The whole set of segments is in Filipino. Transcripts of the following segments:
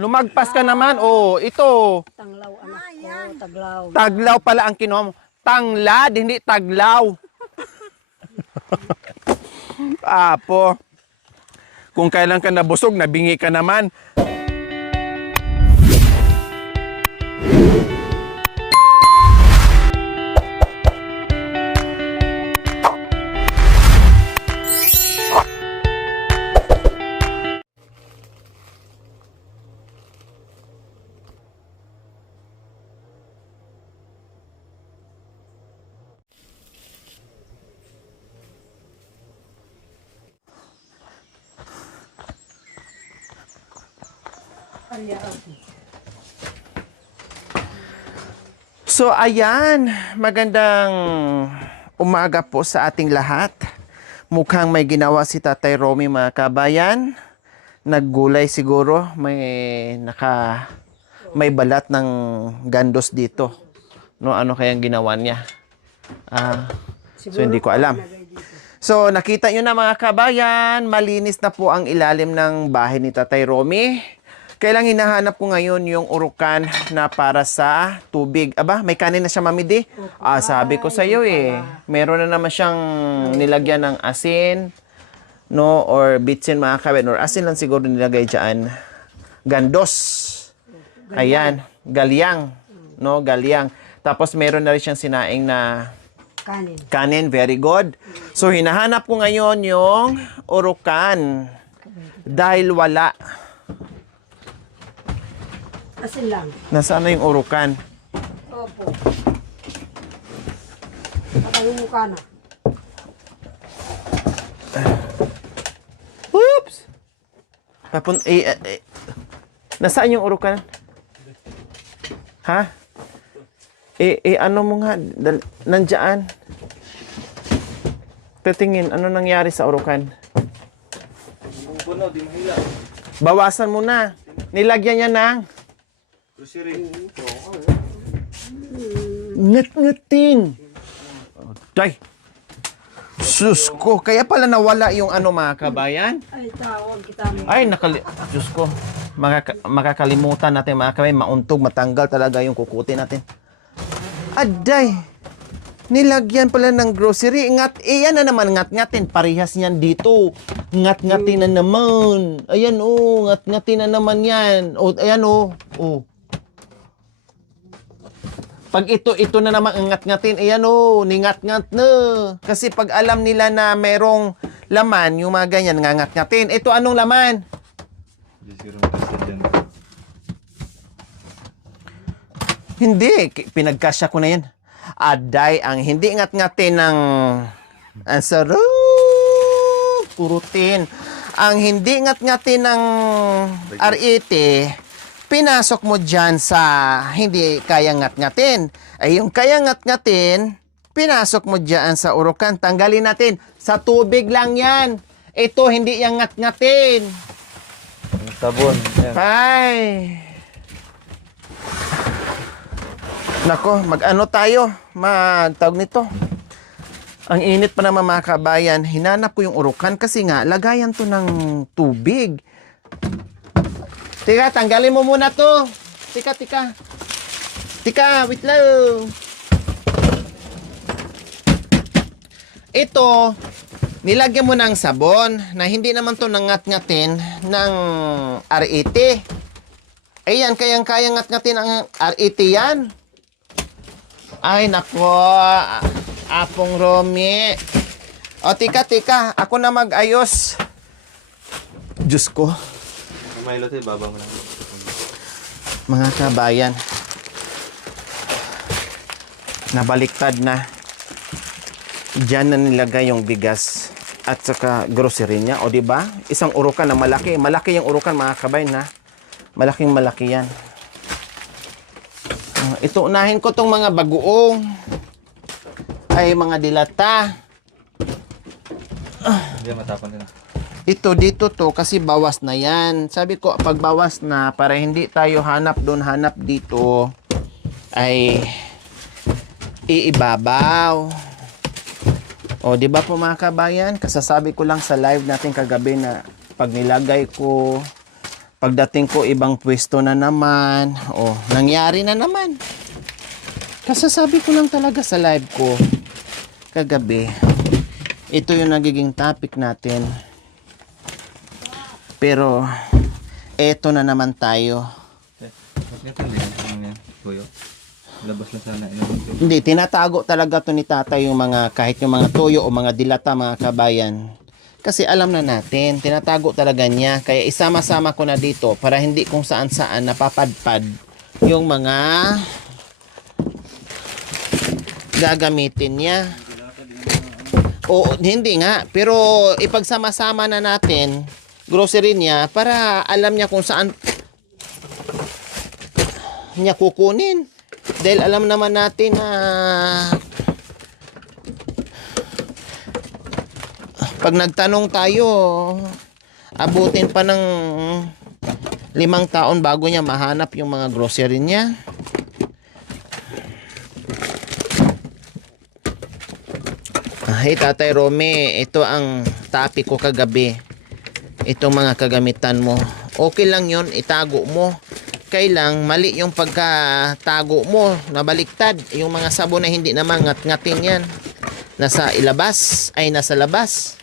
Lumagpas ka naman. Oh, ito. Tanglaw anak ko, taglaw. Taglaw pala ang kinuha mo. Tanglad, hindi taglaw. Apo. Kung kailan ka nabusog, nabingi ka naman. So ayan, magandang umaga po sa ating lahat. Mukhang may ginawa si Tatay Romy mga kabayan. Naggulay siguro, may balat ng gandos dito. No, ano kayang ginawa niya? So hindi ko alam. So nakita nyo na mga kabayan, malinis na po ang ilalim ng bahay ni Tatay Romy. Kailang hinahanap ko ngayon yung urukan na para sa tubig. Aba, may kanin na siya, Mami Di. Sabi ko sa iyo meron na naman siyang nilagyan ng asin, no, or bitsin mga kabayan, or asin lang siguro nilagay diyan. Gandos. Ayan, galyang, no, galyang. Tapos meron na rin siyang sinaing na kanin, very good. So hinahanap ko ngayon yung urukan dahil wala. Asin lang. Nasaan na yung urukan? Opo. Nakalimuka na. Oops! Nasaan yung urukan? Ha? Ano mo nga? Nandiyan. Titingin, ano nangyari sa urukan? Bawasan mo na. Nilagyan niya ng ngat-ngatin. Day. Sus ko, kaya pala nawala yung ano mga kabayan. Ay, tawag kita mo. Ay, Diyos ko. Makakalimutan natin mga kabayan. Mauntog, matanggal talaga yung kukuti natin. Aday. Nilagyan pala ng grocery. Yan na naman, ngat-ngatin. Parehas niyan dito. Ngat-ngatin na naman. Ayan ngat-ngatin na naman yan. Ayan Pag ito na naman ang ngat-ngatin, ayan ningat-ngat na. Kasi pag alam nila na merong laman, yung mga ganyan, ngangat-ngatin. Ito anong laman? Hindi, pinagkasya ko na yan. Aday, ang hindi ngat-ngatin ng ang sarap, purutin. Ang hindi ngat-ngatin ng RET, pinasok mo dyan sa hindi kaya ngat-ngatin. Ay yung kaya ngat-ngatin, pinasok mo dyan sa urukan. Tanggalin natin. Sa tubig lang yan. Ito, hindi yung ngat-ngatin. Sabon. Yan. Ay. Nako, mag-ano tayo? Magtawag nito. Ang init pa naman mga kabayan. Hinanap ko yung urukan kasi nga, lagayan to ng tubig. Tika, tanggalin mo muna to. Tika. Tika, wait lang. Ito, nilagyan mo ng sabon na hindi naman to nangat-ngatin ng RET. Ayan, kayang-kayang ngat-ngatin ang RET yan. Ay, nako. Apong Romy. O, tika. Ako na mag-ayos. Diyos ko. May lote, baba mo lang. Mga kabayan, nabaliktad na. Diyan na nilagay yung bigas at saka grocery niya. O, diba? Isang urukan na malaki. Malaki yung urukan, mga kabayan, ha? Malaking malaki yan. Ito, unahin ko tong mga bagoong. Ay, mga dilata. Hindi, matapon nila. Ito, dito to, kasi bawas na yan. Sabi ko, pag bawas na, para hindi tayo hanap doon, hanap dito, ay iibabaw. O, di ba po mga kabayan? Kasasabi ko lang sa live natin kagabi na pag nilagay ko Pagdating ko, ibang pwesto na naman. Oh, nangyari na naman. Kasasabi ko lang talaga sa live ko kagabi. Ito yung nagiging topic natin. Pero, eto na naman tayo. Bakit hindi yan? Tuyo. Labas lang sana. Ilabas Hindi, tinatago talaga to ni tatay yung mga, kahit yung mga tuyo o mga dilata, mga kabayan. Kasi alam na natin, tinatago talaga niya. Kaya isama-sama ko na dito para hindi kung saan-saan napapadpad yung mga gagamitin niya. O, hindi nga. Pero ipagsama-sama na natin, grocery niya, para alam niya kung saan niya kukunin. Dahil alam naman natin na pag nagtanong tayo, abutin pa ng 5 taon bago niya mahanap yung mga grocery niya. Hey Tatay Romy, ito ang topic ko kagabi. Itong mga kagamitan mo. Okay lang yon, itago mo. Kailang mali yung pagkatago mo, nabaliktad. Yung mga sabon na hindi naman ngat-ngatin yan. Nasa ilabas, ay nasa labas.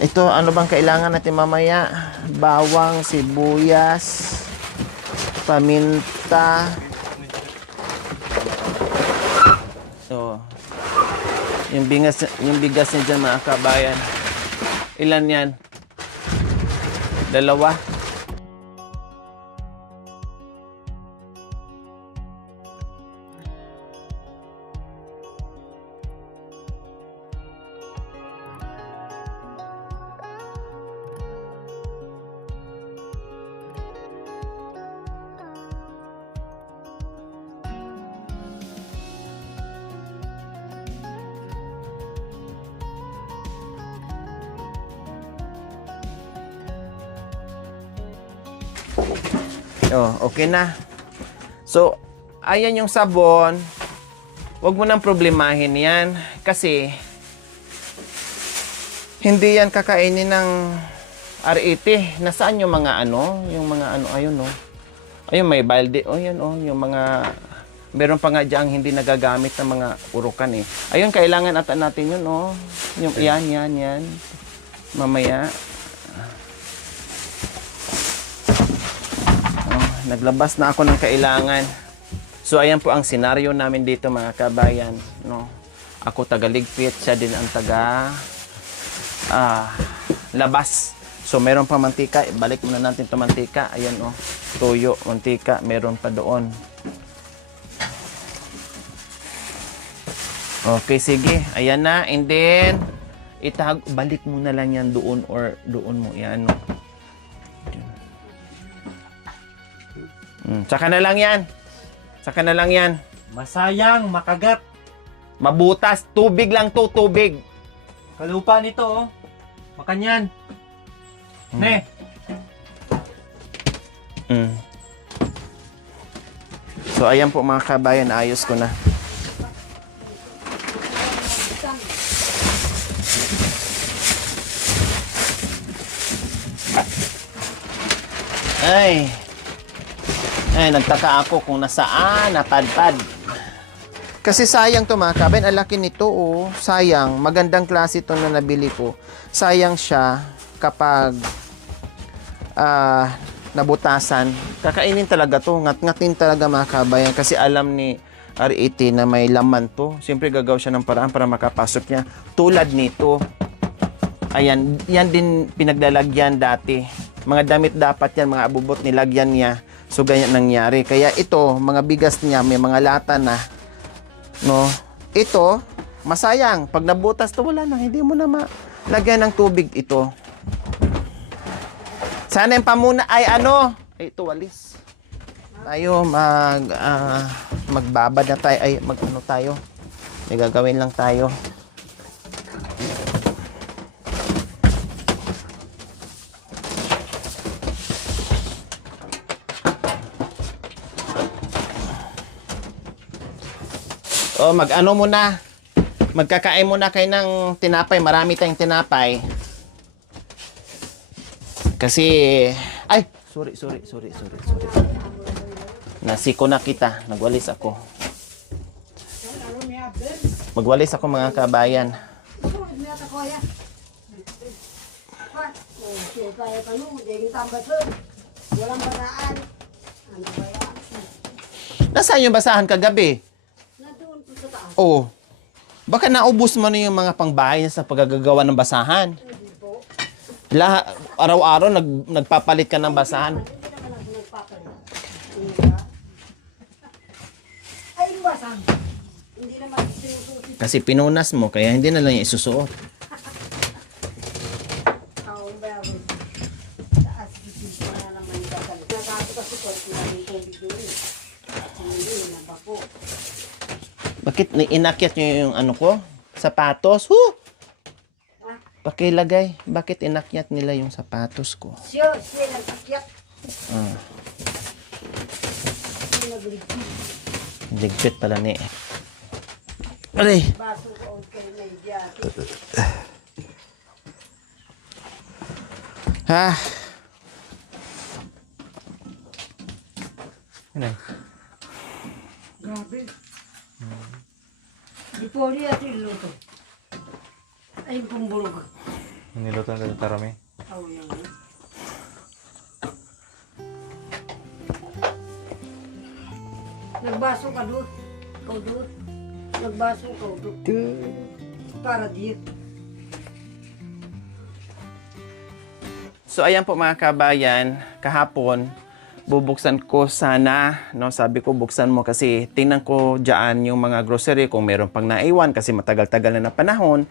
Ito, ano bang kailangan natin mamaya? Bawang, sibuyas, paminta. So, yung bigas niya dyan mga kabayan. Ilan yan? 2? Oh, okay na. So, ayan yung sabon. Huwag mo nang problemahin yan. Kasi, hindi yan kakainin ng R80. Nasaan yung mga ano? Yung mga ano, ayun oh. Ayun, may balde. Oh, yan oh. Yung mga, meron pa nga dyan hindi nagagamit ng mga urukan eh. Ayun, kailangan ata natin yun oh. Yung, yan. Mamaya. Naglabas na ako ng kailangan. So ayan po ang senaryo namin dito mga kabayan, no. Ako taga-ligpit, siya din ang taga labas. So meron pa mantika, balik muna natin 'tong mantika. Ayan oh. Tuyo, mantika, meron pa doon. Okay, sige. Ayan na, and then balik mo na lang yan doon or doon mo yan, no. Tsaka na lang yan. Masayang, makagat. Mabutas. Tubig lang to, tubig. Kalupa nito, oh. Makanyan. Ne. So, ayan po mga kabayan. Ayos ko na. Ay, nagtaka ako kung nasaan napadpad. Kasi sayang to mga kabayan, ang laki nito oh. Sayang, magandang klase ito na nabili ko. Sayang siya kapag nabutasan. Kakainin talaga to, ngat-ngatin talaga mga kabayan. Kasi alam ni R80 na may laman to. Siyempre gagawa siya ng paraan para makapasok niya. Tulad nito. Ayan, yan din pinaglalagyan dati. Mga damit dapat yan, mga abubot nilagyan niya. So, ganyan nangyari. Kaya ito, mga bigas niya, may mga lata na. No? Ito, masayang. Pag nabutas to, wala na. Hindi mo na malagyan ng tubig ito. Sana yung pamuna ay ano? Ay, ito, walis. Tayo, magbabad na tayo. Ay, mag-ano tayo. May gagawin lang tayo. O, mag-ano muna. Magkakain muna kayo ng tinapay. Marami tayong tinapay. Kasi, ay, Sorry. Nasiko na kita. Nagwalis ako. Magwalis ako mga kabayan. Walang basaan. Ano ba yan? Nasaan yung basahan kagabi? Nandoon po sa taas. Oo. Baka naubos mo na yung mga pangbahay sa paggagawa ng basahan. Hindi po. Araw-araw nagpapalit ka ng basahan. Hindi naman ako nagpapalit. Hindi ba? Ay, yung basang. Hindi naman sinususi. Kasi pinunas mo, kaya hindi na lang yung isusuot. Taong bayaw. Taas, dito na naman yung basang. Nakato kasi po, sinabing tubig doon. Hindi, nabako. Bakit inakyat nyo yung ano ko? Sapatos? Pakilagay. Bakit inakyat nila yung sapatos ko? Siya nag-akyat. Ah, Siya nag-ligpit. ligpit pala ni. Aray! Baso ko kay Nadia. Ha? Ano? Grabe. Di po rin at iluto. Ay, pumbulog. Niluto na sa tarami. Aw, yan. Nagbaso ka doon. Ikaw doon. Nagbaso ka doon. Para dito. So ayan po mga kabayan, kahapon bubuksan ko sana, no, sabi ko buksan mo kasi tingnan ko diyan yung mga grocery kung meron pang naiwan kasi matagal-tagal na panahon.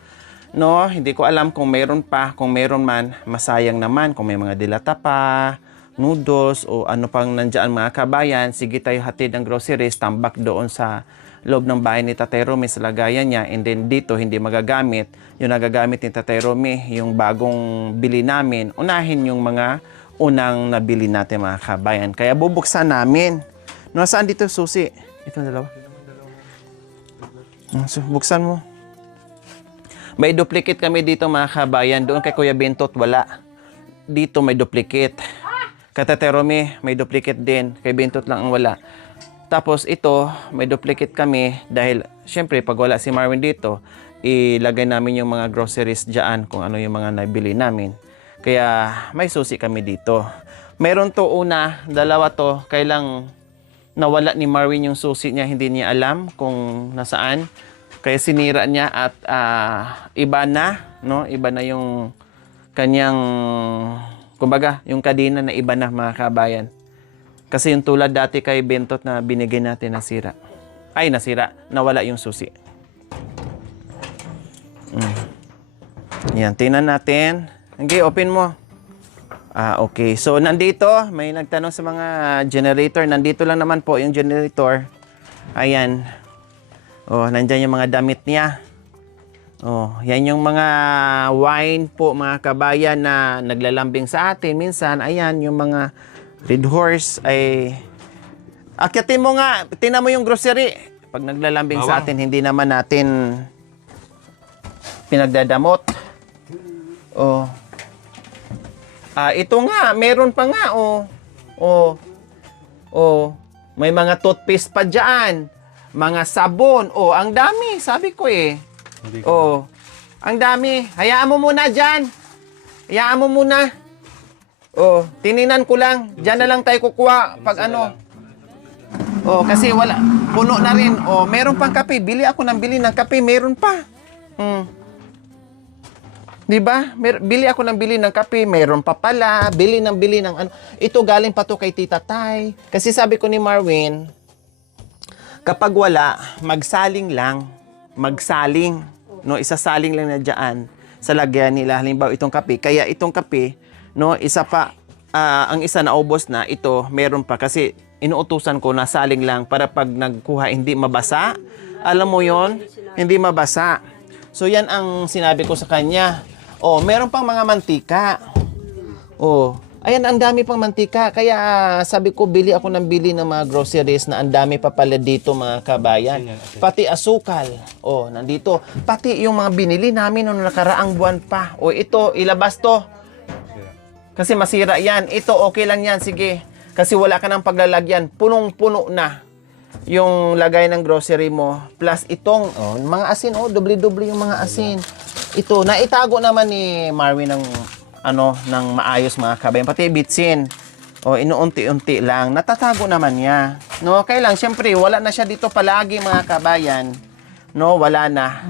No, hindi ko alam kung meron pa, kung meron man, masayang naman kung may mga dilata pa, noodles o ano pang nandiyan mga kabayan. Sige tayo hatid ng groceries, tambak doon sa loob ng bahay ni Tatay Romy sa lagayan niya, and then dito hindi magagamit. Yung nagagamit ni Tatay Romy, yung bagong bili namin, unahin yung mga unang nabili natin mga kabayan. Kaya bubuksan namin. No, saan dito susi? Ito dalawa. So, buksan mo. May duplicate kami dito mga kabayan. Doon kay Kuya Bentot wala. Dito may duplicate. Kay Tatay Romy may duplicate din. Kay Bentot lang ang wala. Tapos ito, may duplicate kami dahil syempre pag wala si Marvin dito, ilagay namin yung mga groceries dyan kung ano yung mga nabili namin. Kaya may susi kami dito. Meron to una, dalawa to, kailang nawala ni Marvin yung susi niya, hindi niya alam kung nasaan. Kaya sinira niya at iba na, no? Iba na yung kanyang, kumbaga, yung kadena na iba na mga kabayan. Kasi yung tulad dati kay Bentot na binigay natin nasira. Ay, nasira. Nawala yung susi. Yan, tingnan natin. Okay, open mo. Okay. So, nandito, may nagtanong sa mga generator. Nandito lang naman po yung generator. Ayan. Nandyan yung mga damit niya. Yan yung mga wine po, mga kabayan na naglalambing sa atin. Minsan, ayan, yung mga Red Horse ay... Akyatin mo nga. Tingnan mo yung grocery. Pag naglalambing sa atin, hindi naman natin pinagdadamot. Ito nga. Meron pa nga. May mga toothpaste pa dyan. Mga sabon. Ang dami. Sabi ko eh. Ang dami. Hayaan mo muna dyan. Hayaan mo muna. Tininan ko lang. Diyan na lang tayo kukuha pag ano. Kasi wala. Puno na rin. Meron pang kape. Bili ako ng kape. Meron pa. Diba? Bili ako ng kape. Meron pa pala. Bili ng ano. Ito galing pa to kay Tita Tay. Kasi sabi ko ni Marvin, kapag wala, magsaling lang. Magsaling. No, isasaling lang na dyan sa lagyan nila. Halimbawa itong kape. Kaya itong kape, no, isa pa, ang isa na ubos na, ito, meron pa. Kasi inuutusan ko na saling lang para pag nagkuha, hindi mabasa. Alam mo yon, hindi mabasa. So, yan ang sinabi ko sa kanya. Meron pang mga mantika. Ayan, ang dami pang mantika. Kaya sabi ko, bili ako ng mga groceries na ang dami pa pala dito mga kabayan. Pati asukal. Nandito. Pati yung mga binili namin noong nakaraang buwan pa. Ito, ilabas to. Kasi masira yan. Ito, okay lang yan. Sige. Kasi wala ka ng paglalagyan. Punong-puno na yung lagay ng grocery mo. Plus itong, mga asin, doble-doble yung mga asin. Ito, naitago naman ni Marvin ng, ng maayos mga kabayan. Pati bitsin. Inuunti-unti lang. Natatago naman niya. No, kailang, syempre, wala na siya dito palagi mga kabayan. No, wala na.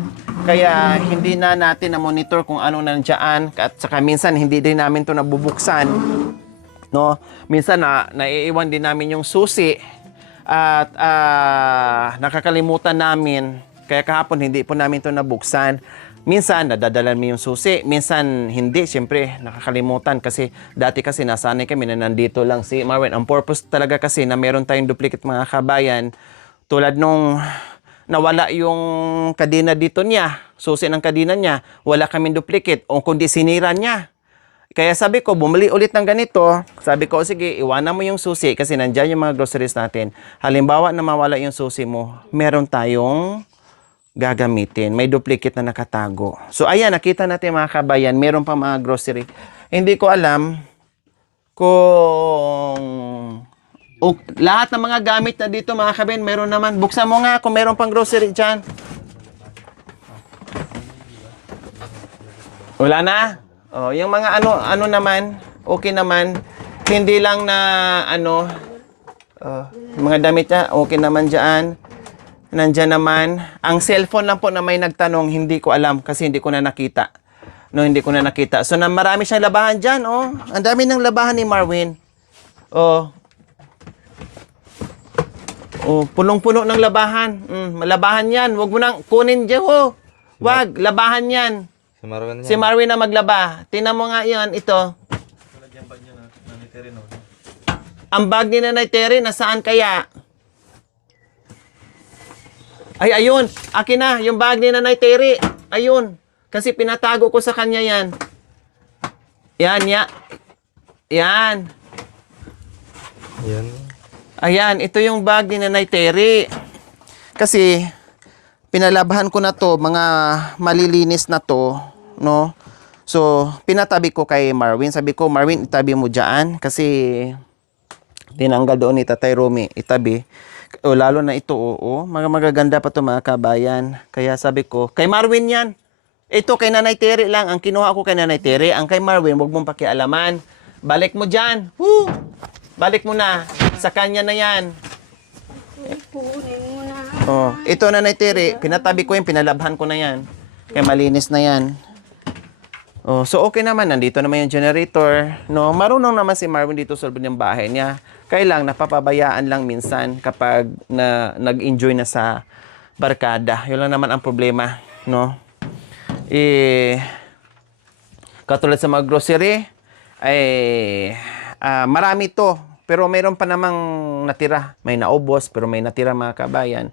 Kaya hindi na natin na-monitor kung ano nandiyan at saka minsan hindi din namin 'to nabubuksan. No? Minsan naiiwan din namin yung susi at nakakalimutan namin. Kaya kahapon hindi po namin 'to nabuksan. Minsan nadadalan mo yung susi, minsan hindi, siyempre nakakalimutan kasi dati kasi nasanay kami na nandito lang si Marvin. Ang purpose talaga kasi na meron tayong duplicate mga kabayan tulad nung nawala yung kadena dito niya, susi ng kadena niya, wala kaming duplicate o kundi sinira niya. Kaya sabi ko, bumili ulit ng ganito. Sabi ko, sige, iwanan mo yung susi kasi nandyan yung mga groceries natin. Halimbawa na mawala yung susi mo, meron tayong gagamitin. May duplicate na nakatago. So ayan, nakita natin mga kabayan, meron pa mga grocery. Hindi ko alam kung lahat ng mga gamit na dito mga kabayan, meron naman. Buksan mo nga kung meron pang grocery dyan. Wala na? Yung mga ano naman, okay naman. Hindi lang na mga damit niya, okay naman dyan. Nandyan naman. Ang cellphone lang po na may nagtanong, hindi ko alam kasi hindi ko na nakita. No, hindi ko na nakita. So, marami siyang labahan dyan, Ang dami ng labahan ni Marvin. Punong-puno ng labahan. Labahan yan. Huwag mo nang kunin dyan, Wag, labahan yan. Si Marvin na maglaba. Tingnan mo nga yan, ito. Ang bag ni Nanay Terry, nasaan kaya? Ay, ayun. Akin na, yung bag ni Nanay Terry. Ayun. Kasi pinatago ko sa kanya yan. Yan. Ayan, ito yung bag ni Nanay Terry. Kasi, pinalabahan ko na to, mga malilinis na to, no? So, pinatabi ko kay Marvin. Sabi ko, Marvin, itabi mo dyan. Kasi, tinanggal doon ni Tatay Romy, itabi. Lalo na ito, mga magaganda pa to mga kabayan. Kaya sabi ko, kay Marvin yan. Ito, kay Nanay Terry lang. Ang kinuha ko kay Nanay Terry. Ang kay Marvin, huwag mong pakialaman. Balik mo dyan. Balik mo na. Sa kanya na yan. Kunin mo na. Ito Nanay Terry, pinatabi ko yan, pinalabhan ko na yan. Kaya malinis na yan. So okay naman, nandito naman yung generator. No, marunong naman si Marvin dito sa loob ng bahay niya. Kailang napapabayaan lang minsan kapag nag-enjoy na sa barkada. Yun lang naman ang problema, no? Katulad sa mga grocery, marami to. Pero mayroon pa namang natira. May naubos, pero may natira mga kabayan.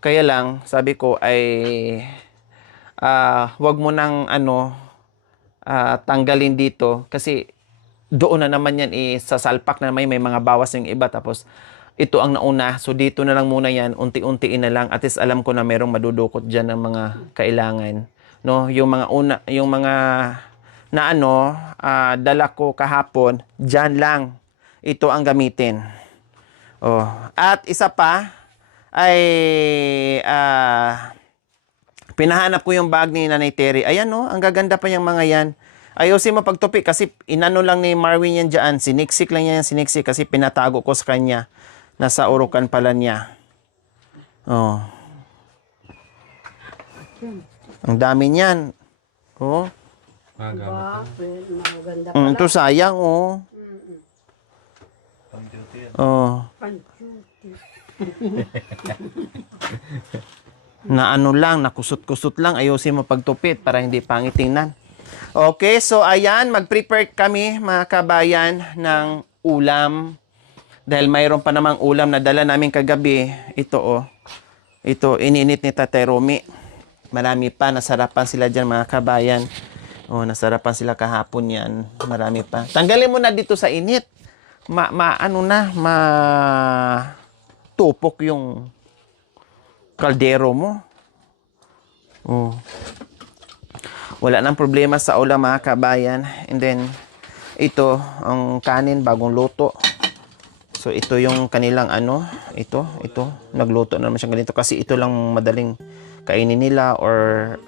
Kaya lang, sabi ko wag mo nang tanggalin dito. Kasi doon na naman yan, sa salpak na may mga bawas yung iba. Tapos, ito ang nauna. So, dito na lang muna yan. Unti-untiin na lang. At least alam ko na merong madudukot dyan ng mga kailangan. No? Yung mga dala ko kahapon, dyan lang. Ito ang gamitin. At isa pa ay pinahanap ko yung bag ni Nanay Terry. Ayan ang gaganda pa yung mga yan. Ayusin mo pagtupi kasi inano lang ni Marvin yan dyan. Siniksik lang yan, siniksik kasi pinatago ko sa kanya. Nasa urukan pala niya. Ang dami niyan. Maganda Ito sayang na lang, nakusot-kusot lang. Ayusin mo pagtupit para hindi pangit tingnan. Okay, so ayan, mag-prepare kami mga kabayan ng ulam. Dahil mayroon pa namang ulam na dala namin kagabi. Ito Ito, ininit ni Tatay Romy. Marami pa, nasarapan sila dyan mga kabayan. Nasarapan sila kahapon yan. Marami pa. Tanggalin mo na dito sa init. Tupok yung kaldero mo. Wala nang problema sa ulam mga kabayan. And then, Ito, ang kanin, bagong luto. So, ito yung kanilang ano, ito. Nagluto na naman siya ganito kasi ito lang madaling kainin nila or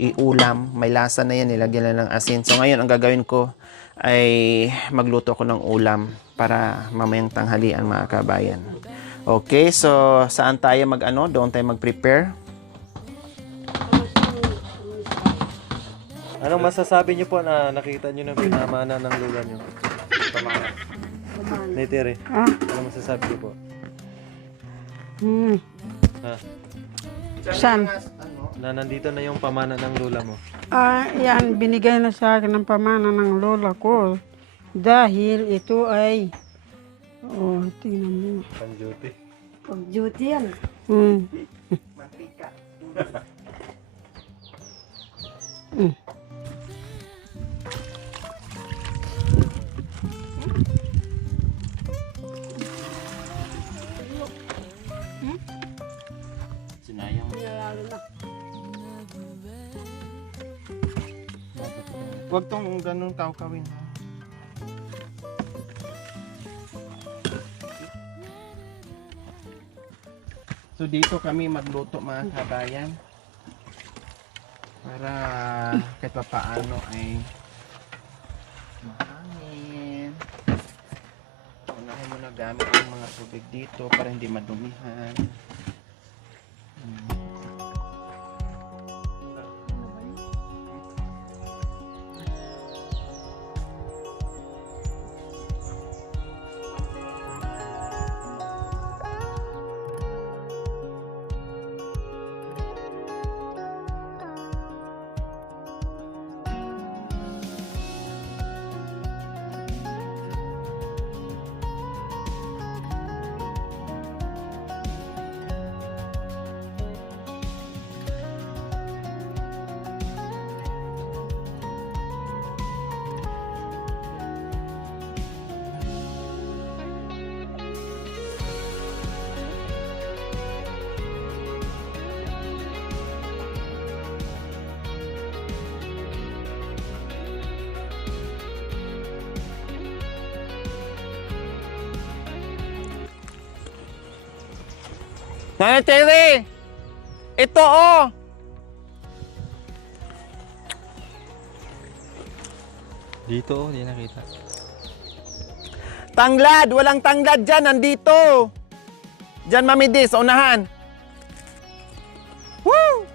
iulam. May lasa na yan, nilagyan na ng asin. So, ngayon, ang gagawin ko ay magluto ko ng ulam para mamayang tanghalian, mga kabayan. Okay, so saan tayo mag-ano? Doon tayo mag-prepare. Anong masasabi niyo po na nakita niyo ng pinamana ng lula niyo? Pamana. Nitere. Anong masasabi niyo po? Ha? Saan? Na nandito na yung pamana ng lula mo. Yan, binigay na sa akin ng pamana ng lola ko. Dahil ito ay... tingnan mo. Pan-duty. Pag-duty yan. Mantika. Sinayang. Huwag tong ganun kawin. So dito kami magluto, mga kabayan. Para kahit pa paano ay mahangin. Unahin mo na gamit yung mga tubig dito para hindi madumihan. Nanay Terry! Ito oh! Dito, hindi nakita. Tanglad! Walang tanglad dyan! Nandito! Dyan, Mami Di, sa unahan. Woo!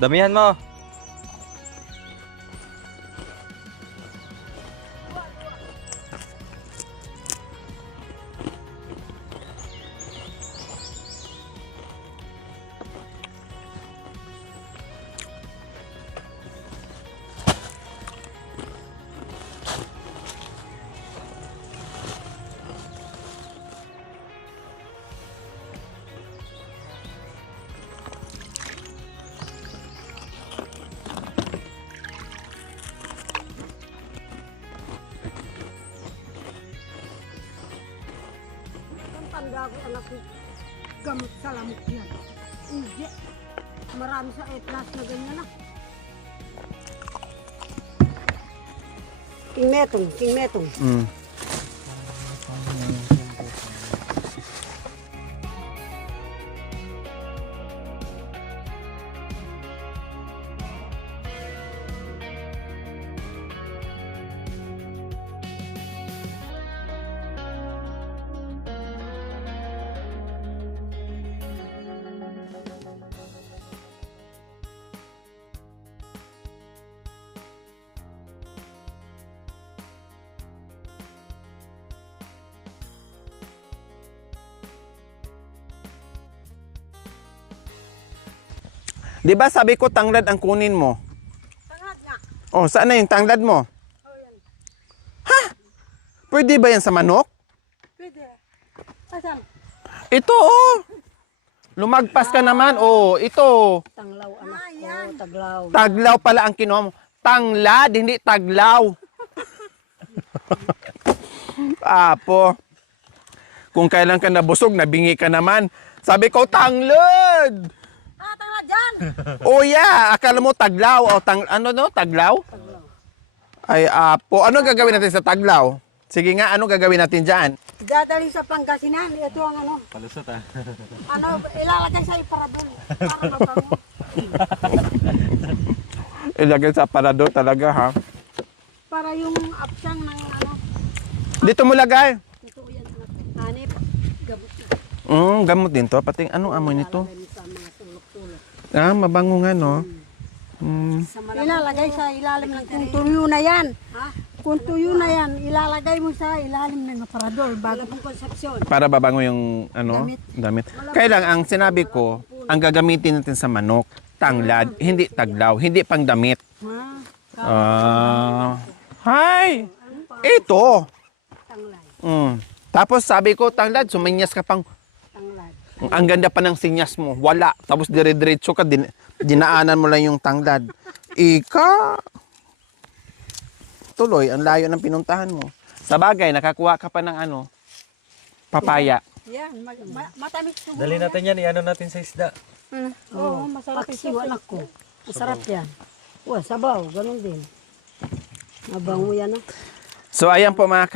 Damihan mo! Tanda ko anak ko, gamot sa lamok yan. Hindi. Marami sa A+ na ganyan na. King metong. Di ba sabi ko tanglad ang kunin mo? Tanghad nga. Oh, saan na yung tanglad mo? Oh, yan. Ha? Pwede ba yan sa manok? Pwede. Asan? Ito oh! Lumagpas ka naman. Oh, ito. Tanglaw anak ko. Taglaw. Taglaw pala ang kinuha mo. Tanglad, hindi taglaw. Apo. Kung kailan ka nabusog, nabingi ka naman. Sabi ko, tanglad! Tanga dyan! Oh yeah, akala mo taglaw o taglaw? Ay, apo. Ano gagawin natin sa taglaw? Sige nga, ano gagawin natin dyan? Dadali sa Pangasinan. Ito ang ano. Palusot Ilalagay sa iparadol. Para mabango. Ilagay sa aparador talaga, ha? Para yung apsang ng ano. Dito mo lagay. Ito yan. Hanip. Gabot na. Gamot din to. Pati anong amoy nito? Ilalagay mo sa mga tulok-tulok. Mabango nga, no? Ilalagay sa ilalim ng kung tuyo na yan. Ha? Kung tuyo na yan, ilalagay mo sa ilalim ng aparador bago pong konsepsyon. Para babango yung damit. Kailang ang sinabi ko, ang gagamitin natin sa manok, tanglad, hindi taglaw, hindi pang damit. Hi! Ito! Tanglad. Tapos sabi ko, tanglad, suminyas ka pang, Tanglad. ang ganda pa ng sinyas mo, wala. Tapos dire-diretso ka, dinaanan mo lang yung tanglad. Ika! Tuloy, ang layo ng pinuntahan mo. Sa bagay, nakakuha ka pa ng papaya. Yan, matamis siguro. Dali natin yan, i-ano natin sa isda. Oo, masarap ito. Anak ko. Masarap yan. Sabaw, ganun din. Mabango yan ah. So ayan po mga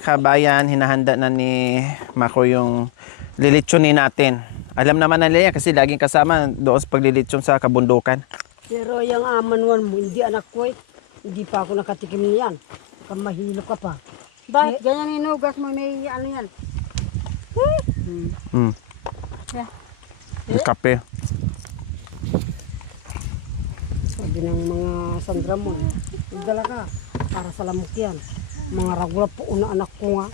kabayan, hinahanda na ni Mako yung lilitsunin natin. Alam naman na nila kasi laging kasama doon sa paglilitsyon sa kabundukan. Pero yung amanwan mo, hindi anak ko eh. Hindi pa ako nakatikim niyan. Kamahilo ka pa. Bakit? Ganyan inugas mo, may ano yan. Yeah. Yung kape. Sabi ng mga sandra mo, magdala ka para sa lamok yan. Mga ragula po na anak ko nga,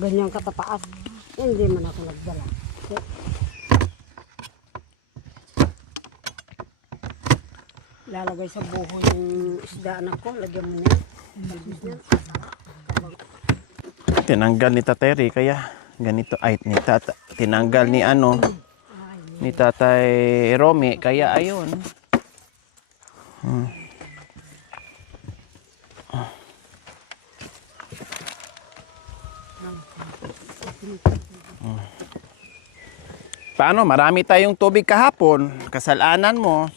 ganyan katataas. Hindi man ako nagdala. Okay? Lalagay sa buho yung isda anak ko, lagyan mo niya. Tinanggal ni Tatay kaya ganito ay tinanggal ni ni Tatay Romy kaya ayun. Paano? Marami tayong tubig kahapon. Kasalanan mo.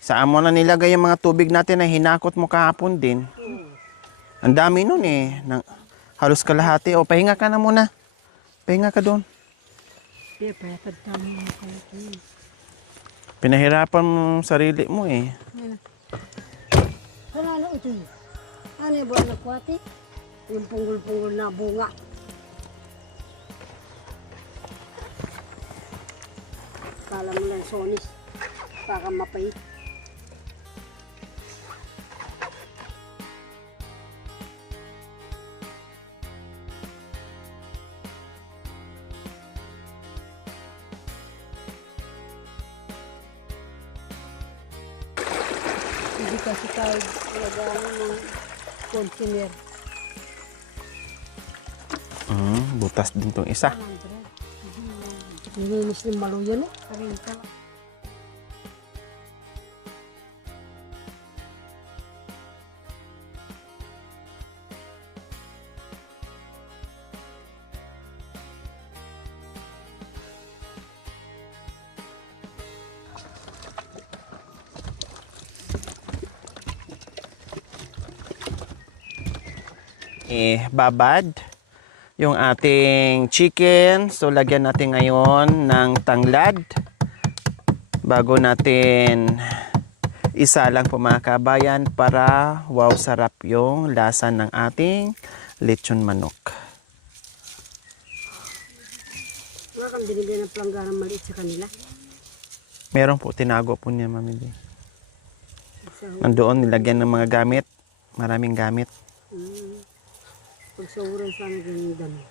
Saan mo na nilagay yung mga tubig natin na hinakot mo kahapon din? Ang dami nun eh. Halos kalahati. O, pahinga ka na muna. Pahinga ka doon. Pinahirapan mo sarili mo eh. Wala na ito. Ano yung buwan na kwati? Yung punggol-punggol na bunga. Kala mo lang sonis. Baka mapait. Hindi kasi tayo nagano ng container. Butas din tong isa. Nilinis ng maluyan eh. Karinta. Babad yung ating chicken. So lagyan natin ngayon ng tanglad bago natin isalang po mga kabayan para wow sarap yung lasa ng ating lechon manok. Wala kang binigay ng planggana maliit sa kanila. Meron po, tinago po niya mamili. Nandoon nilagyan ng mga gamit, maraming gamit. Pagsawaran sana ganyan dami.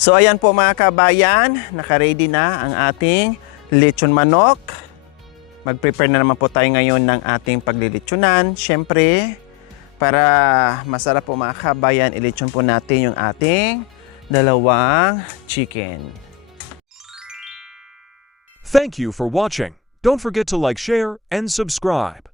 So ayan po mga kabayan, naka-ready na ang ating lechon manok. Mag-prepare na naman po tayo ngayon ng ating paglilitsunan. Siyempre, para masarap po mga kabayan, ilechon po natin yung ating dalawang chicken. Thank you for watching. Don't forget to like, share, and subscribe.